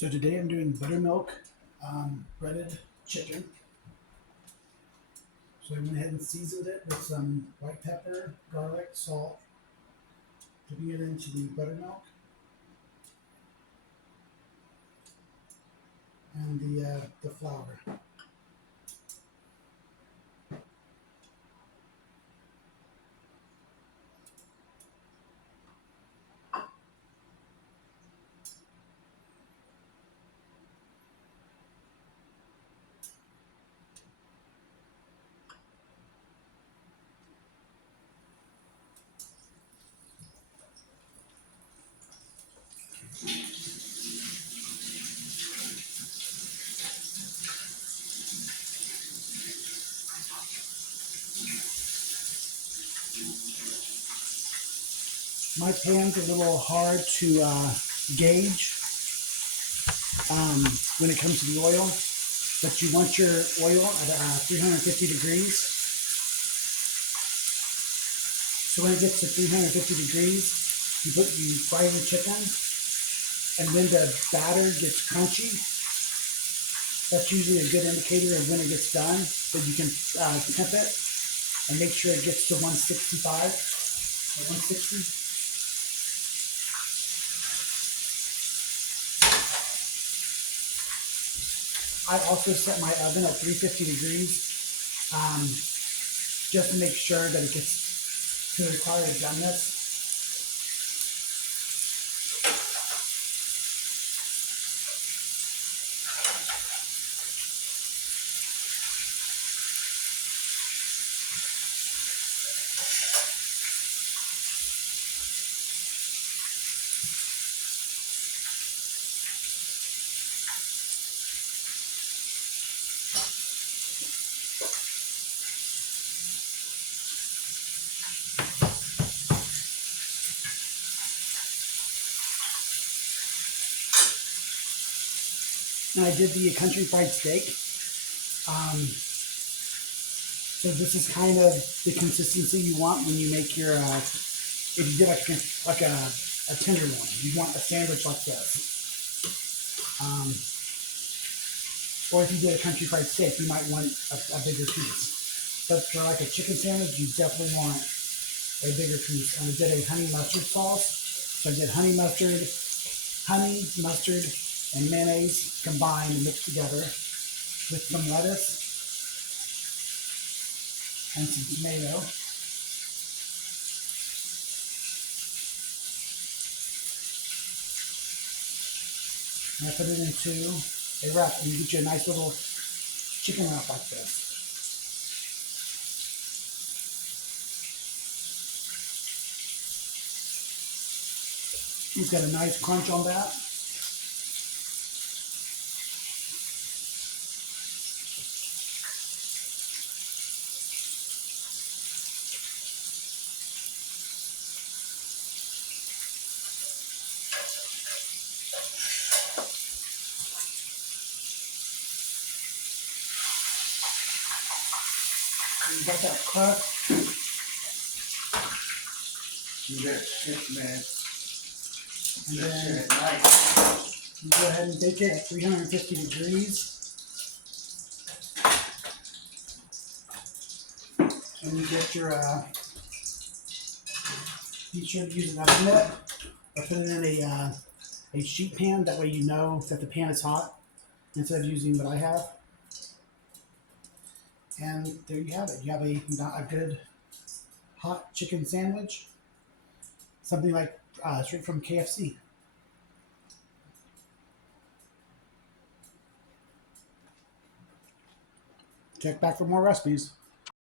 So today I'm doing buttermilk breaded chicken. So I went ahead and seasoned it with some white pepper, garlic, salt, dipping it into the buttermilk and the flour. My pan's a little hard to gauge when it comes to the oil, but you want your oil at 350 degrees. So when it gets to 350 degrees, you fry your chicken, and when the batter gets crunchy, that's usually a good indicator of when it gets done. But you can temp it and make sure it gets to 165 or 160. I also set my oven at 350 degrees just to make sure that it gets to the required doneness. And I did the country fried steak. So this is kind of the consistency you want when you make your, if you did like a tenderloin, you want a sandwich like this. Or if you did a country fried steak, you might want a bigger piece. But for like a chicken sandwich, you definitely want a bigger piece. And I did a honey mustard sauce. So I did honey, mustard, and mayonnaise combined and mixed together with some lettuce and some tomato. And I put it into a wrap, and you get you a nice little chicken wrap like this. You've got a nice crunch on that. You got that crust. You got 6 minutes. And then Nice. you go ahead and bake it at 350 degrees. And you get your, be sure to use an oven mitt or put it in a sheet pan. That way you know that the pan is hot instead of using what I have. And there you have it. You have a good hot chicken sandwich. Something like straight from KFC. Check back for more recipes.